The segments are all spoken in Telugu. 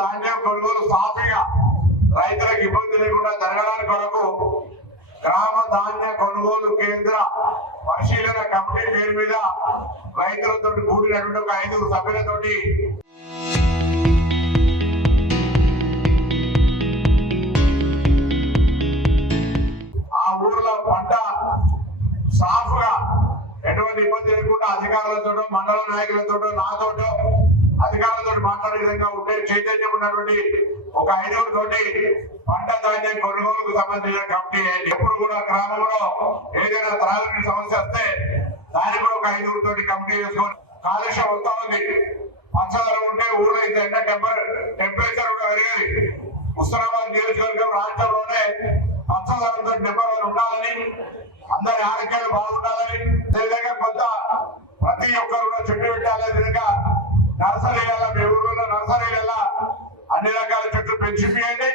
ధాన్యం కొనుగోలు సాఫీగా రైతులకు ఇబ్బంది లేకుండా జరగడానికి కొరకు గ్రామ ధాన్య కొనుగోలు కేంద్ర పరిశీలన కమిటీ పేరు మీద రైతులతో కూడినటువంటి ఒక 5 సభ్యులతోటి ఆ ఊర్లో పంట సాఫ్గా ఎటువంటి ఇబ్బంది లేకుండా అధికారులతో మండల నాయకులతో నాతో అధికారులతో మాట్లాడే విధంగా ఉంటే చైతన్యం ఉన్నటువంటి ఒక 5 తోటి పంట ధాన్యం కొనుగోలుకు సంబంధించిన కమిటీ ఎప్పుడు కూడా గ్రామంలో ఏదైనా త్రాగునీటి సమస్య వస్తే దాన్ని కూడా ఒక 5 తోటి కమిటీ చేసుకొని కాలుష్యం వస్తా ఉంది. పచ్చదనం ఉంటే ఊర్లో ఇంత ఎండ టెంపరేచర్ కూడా పెరిగేది. హుస్నాబాద్ నియోజకవర్గం రాష్ట్రంలోనే పచ్చదనంతో నెంబర్ 1 ఉండాలని, అందరి ఆరోగ్యాలు బాగుండాలని, అదేవిధంగా కొంత ప్రతి ఒక్కరు కూడా చెట్టు పెట్టాలనే విధంగా నర్సరీలలో మీ ఊర్లో నర్సరీలలో అన్ని రకాల చెట్లు పెంచిపోయండి.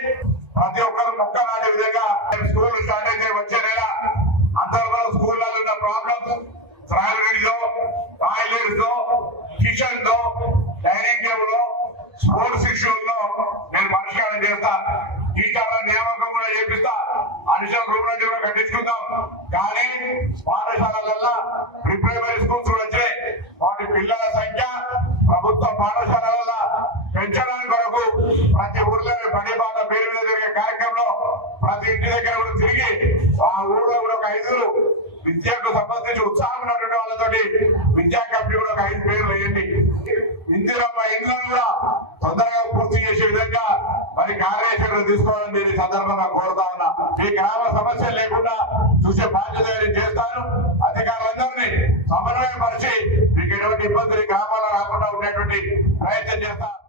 ప్రతి ఒక్కరు మొక్క నాటే విధంగా స్కూల్ స్టార్ట్ అయితే వచ్చే నెల అందరూ స్కూళ్ళలో ఉన్న ప్రాబ్లమ్స్ త్రాగునీటిలో, టాయిలెట్స్ లో, కిచెన్ లో, డైనింగ్ టేబుల్ లో, స్పోర్ట్స్ ఇష్యూల్లో నేను పరిష్కారం చేస్తా. టీచర్ల నియామకం కూడా చేపిస్తా. అడిషనల్ రూమ్ నుంచి కూడా కట్టించుకుందాం. కానీ పాఠశాలల్లో ప్రిప్రైమరీ స్కూల్స్ కూడా వచ్చాయి. వాటి పిల్లల సంఖ్య ప్రభుత్వ పాఠశాలల పెంచడానికి కొరకు ప్రతి ఊర్లో బడి బాట పేరు మీద జరిగే కార్యక్రమంలో ప్రతి ఇంటి దగ్గర కూడా తిరిగి ఆ ఊర్లో కూడా ఒక 5 విద్యకు సంబంధించి ఉత్సాహం ఉన్నటువంటి వాళ్ళతోటి విద్యా కమిటీ కూడా ఒక 5 పేర్లు వేయండి. ఇందిరమ్మ ఇండ్లను కూడా తొందరగా పూర్తి చేసే విధంగా మరి కార్యాచరణ తీసుకోవాలని నేను ఈ సందర్భంగా కోరుతా ఉన్నా. ఈ గ్రామ సమస్య లేకుండా చూసే బాధ్యత నేను చేస్తాను. అధికారులందరినీ సమన్వయపరిచి మీకు ఎటువంటి ఇబ్బందులు గ్రామాల్లో రాకుండా ఉండేటువంటి ప్రయత్నం చేస్తాను.